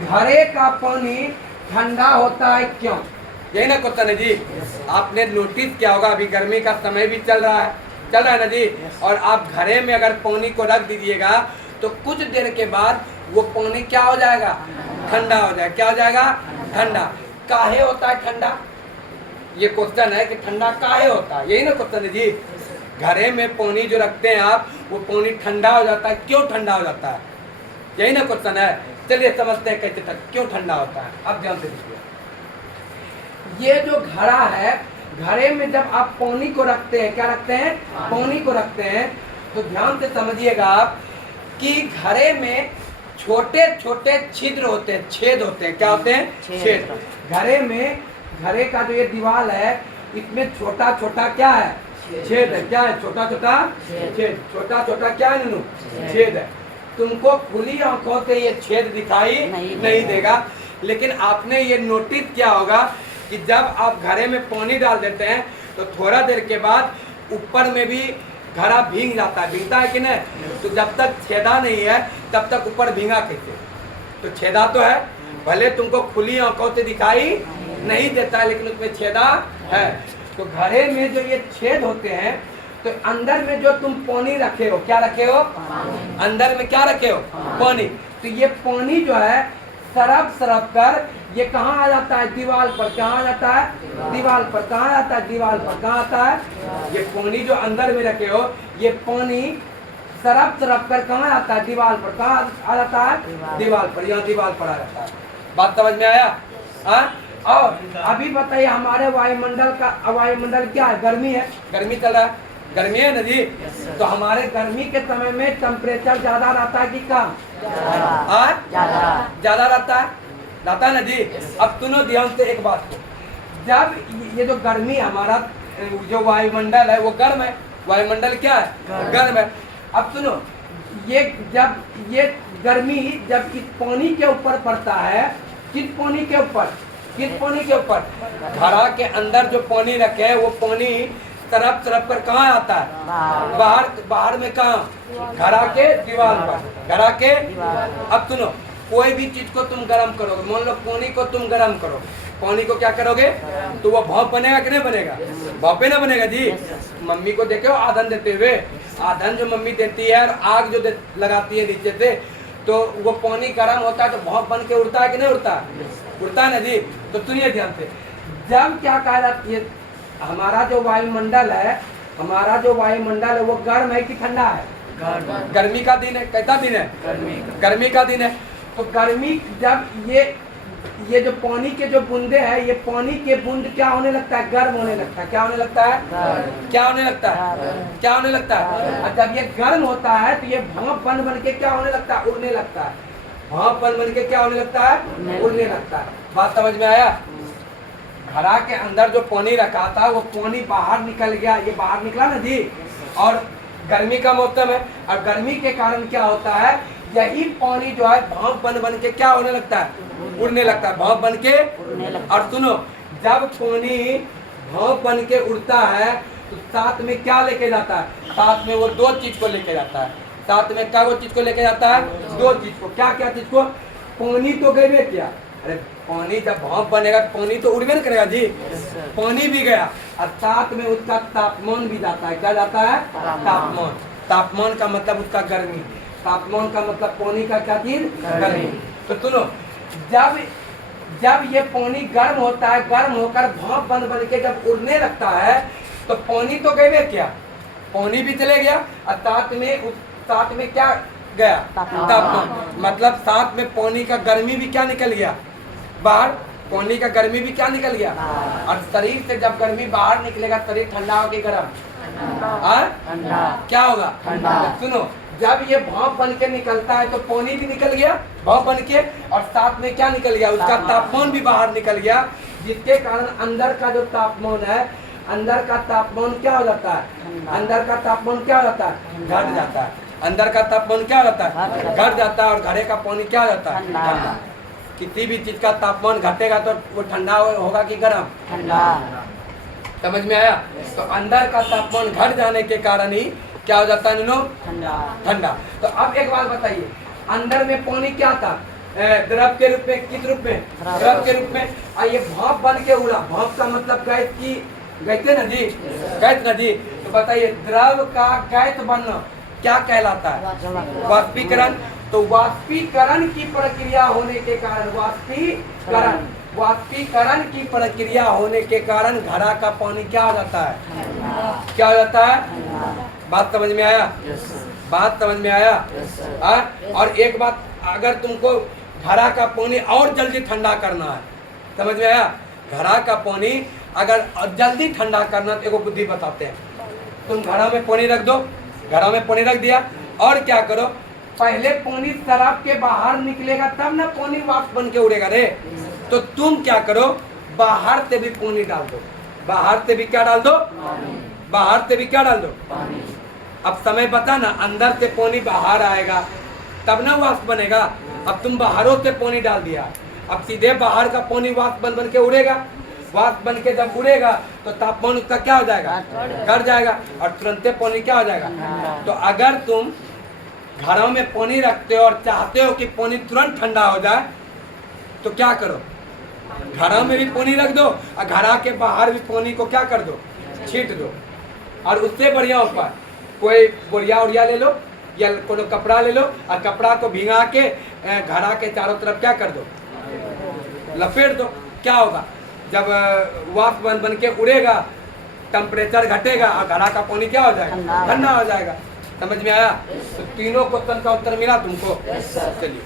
घड़े का पानी ठंडा होता है क्यों? यही ना क्वेश्चन है जी। आपने नोटिस किया होगा, अभी गर्मी का समय भी चल रहा है ना जी। और आप घड़े में अगर पानी को रख दीजिएगा तो कुछ देर के बाद वो पानी क्या हो जाएगा? ठंडा हो जाएगा। क्या हो जाएगा? ठंडा। काहे होता है ठंडा? ये क्वेश्चन है कि ठंडा काहे होता है, यही ना क्वेश्चन है जी। घड़े में पानी जो रखते हैं आप, वो पानी ठंडा हो जाता है। क्यों ठंडा हो जाता है? यही ना क्वेश्चन है। चलिए समझते हैं कैसे तक क्यों ठंडा होता है। अब ध्यान से देखिए, ये जो घड़ा है, घड़े में जब आप पानी को रखते हैं, क्या रखते हैं? पानी को रखते हैं। तो ध्यान से समझिएगा आप कि घड़े में छोटे छोटे छिद्र होते हैं, छेद होते हैं। क्या होते हैं? छेद। घड़े में, घड़े का जो ये दीवार है, इसमें छोटा छोटा क्या है? छेद है। क्या है? छोटा छोटा छेद। छोटा छोटा क्या है ननू? छेद है। तुमको खुली आंखों से ये छेद दिखाई नहीं देगा, लेकिन आपने ये नोटिस किया होगा कि जब आप घड़े में पानी डाल देते हैं तो थोड़ा देर के बाद ऊपर में भी घड़ा भीग जाता है। भीगता है कि नहीं? तो जब तक छेदा नहीं है तब तक ऊपर भीगा कैसे? तो छेदा तो है, भले तुमको खुली आंखों से दिखाई नहीं देता है, लेकिन उसमें छेदा है। तो घड़े में जो ये छेद होते हैं, तो अंदर में जो तुम पानी रखे हो, क्या रखे हो? अंदर में क्या रखे हो? पानी। तो ये पानी जो है सरफ सरफ कर ये कहाँ आ जाता है? दीवार पर। कहाँ आ जाता है? दीवार पर। कहाँ आता है? दीवार पर। कहाँ आता है? ये पानी जो अंदर में रखे हो, ये पानी सरफ सरफ कर कहाँ आता है? दीवार पर। कहाँ आ जाता है? दीवार पर। यहाँ दीवार पर आ जाता है। बात समझ में आया? और अभी बताइए, हमारे वायुमंडल क्या है? गर्मी है। गर्मी चल रहा है, गर्मी है ना जी। तो हमारे गर्मी के समय में टेम्परेचर ज्यादा रहता है कि कम? ज्यादा रहता है ना जी। अब सुनो ध्यान से एक बात को, जब ये जो गर्मी हमारा जो वायुमंडल है वो गर्म है। वायुमंडल क्या है? गर्म है। अब सुनो, ये जब ये गर्मी जब इस पानी के ऊपर पड़ता है, किस पानी के ऊपर? किस पानी के ऊपर? घड़ा के अंदर जो पानी रखे हैं वो पानी तरफ तरफ कर कहाँ आता है? बाहर। बाहर में कहाँ? घड़ा के दीवार पर। घड़ा के। अब सुनो, कोई भी चीज को तुम गर्म करोगे, मान लो पानी को तुम गर्म करो, पानी को क्या करोगे? तो वो भाप बनेगा कि नहीं बनेगा? भापे ना बनेगा जी। मम्मी को देखे हो आधन देते हुए? आधन जो मम्मी देती है और आग जो लगाती है नीचे से, तो वो पानी गर्म होता है तो भाप बन के उड़ता है कि नहीं उड़ता? उड़ता है ना जी। तो सुनिए ध्यान से, जब क्या कहा जाता है, हमारा जो वायुमंडल है, हमारा जो वायुमंडल है वो गर्म है कि ठंडा है? गर्मी का दिन है। कैसा दिन है? गर्मी का दिन है। तो गर्मी जब ये जो पानी के जो बूंदे हैं, ये पानी के बूंद क्या होने लगता है? गर्म होने लगता है। क्या होने लगता है? क्या होने लगता है? क्या होने लगता है? और जब ये गर्म होता है तो ये भाप बन के क्या होने लगता है? उड़ने लगता है। भाप बन के क्या होने लगता है? उड़ने लगता है। बात समझ में आया? घड़ा के अंदर जो पानी रखा था वो पानी बाहर निकल गया, ये बाहर निकला ना जी। और गर्मी का मौसम है, और गर्मी के कारण क्या होता है? यही पानी जो है भाप बन के क्या होने लगता है? उड़ने लगता है। भाप बन के। और सुनो, जब पानी भाप बन के उड़ता है तो साथ में क्या लेके जाता है? साथ में वो दो चीज को लेके जाता है। साथ में क्या वो चीज को लेके जाता है? दो चीज को। क्या क्या चीज को? पानी तो गए क्या? अरे पानी जब भाप बनेगा पानी तो उड़बे नहीं करेगा जी। पानी भी गया और साथ में उसका तापमान भी जाता है। क्या जाता है? तापमान। तापमान का मतलब उसका गर्मी। तापमान का मतलब पानी का क्या चीज? गर्मी। तो सुनो, जब ये पानी गर्म होता है, गर्म होकर भाप बन के जब उड़ने लगता है तो पानी तो गए क्या? पानी भी चले गया और साथ में क्या गया? तापमान। मतलब साथ में पानी का गर्मी भी क्या निकल गया? बाहर। पानी का गर्मी भी क्या निकल गया? और शरीर से जब गर्मी बाहर निकलेगा शरीर ठंडा होके गर्म क्या होगा? सुनो, जब ये भाप बन के निकलता है तो पानी भी निकल गया भाप बन के, और साथ में क्या निकल गया? उसका तापमान भी बाहर निकल गया, जिसके कारण अंदर का जो तापमान है, अंदर का तापमान क्या हो जाता है? अंदर का तापमान क्या हो जाता है? घट जाता है। अंदर का तापमान क्या होता है? घट जाता है। और घड़े का पानी क्या हो जाता है? ठंडा। किसी भी चीज का तापमान घटेगा तो वो ठंडा होगा कि गर्म? ठंडा। समझ में आया? तो अंदर का तापमान घट जाने के कारण ही क्या हो जाता है? ठंडा। तो अब एक बात बताइए, अंदर में पानी क्या था? द्रव के रूप में, किस रूप में? द्रव के रूप में। और ये भाप बन के उड़ा। भाप का मतलब गैस की, गैसे नदी, गैस नदी। तो बताइए द्रव का गैस बनना क्या कहलाता है? वाष्पीकरण। तो वाष्पीकरण की प्रक्रिया होने के कारण, वाष्पीकरण की प्रक्रिया होने के कारण घड़ा का पानी क्या हो जाता है? क्या हो जाता है? बात समझ में आया? बात समझ में आया? और एक बात, अगर तुमको घड़ा का पानी और जल्दी ठंडा करना है, समझ में आया? घड़ा का पानी अगर जल्दी ठंडा करना, तो एक बुद्धि बताते हैं। तुम घड़ा में पानी रख दो, घड़ा में पानी रख दिया, और क्या करो, पहले पानी शराब के बाहर निकलेगा तब ना पानी वाष्प बन के उड़ेगा रे। तो तुम क्या करो, बाहर से भी पानी डाल दो। बाहर से भी क्या डाल दो? बाहर से भी क्या डाल दो? अब समय बता ना, अंदर से पानी बाहर आएगा तब ना वाष्प बनेगा। अब तुम बाहरों से पानी डाल दिया, अब सीधे बाहर का पानी वाष्प बन के उड़ेगा। वाष्प बन के जब उड़ेगा तो तापमान उसका क्या हो जाएगा? बढ़ जाएगा, और तुरंत पानी क्या हो जाएगा? तो अगर तुम घड़ों में पानी रखते हो और चाहते हो कि पानी तुरंत ठंडा हो जाए, तो क्या करो, घड़ा में भी पानी रख दो और घड़ा के बाहर भी पानी को क्या कर दो? छीट दो। और उससे बढ़िया उपाय, कोई बोरिया उड़िया ले लो या कोनो कपड़ा ले लो, और कपड़ा को भिंगा के घड़ा के चारों तरफ क्या कर दो? लपेट दो। क्या होगा, जब वाष्प बन के उड़ेगा, टेम्परेचर घटेगा और घड़ा का पानी क्या हो जाएगा? ठंडा हो जाएगा। समझ में आया? तो तीनों क्वेश्चन का उत्तर मिला तुमको? चलिए।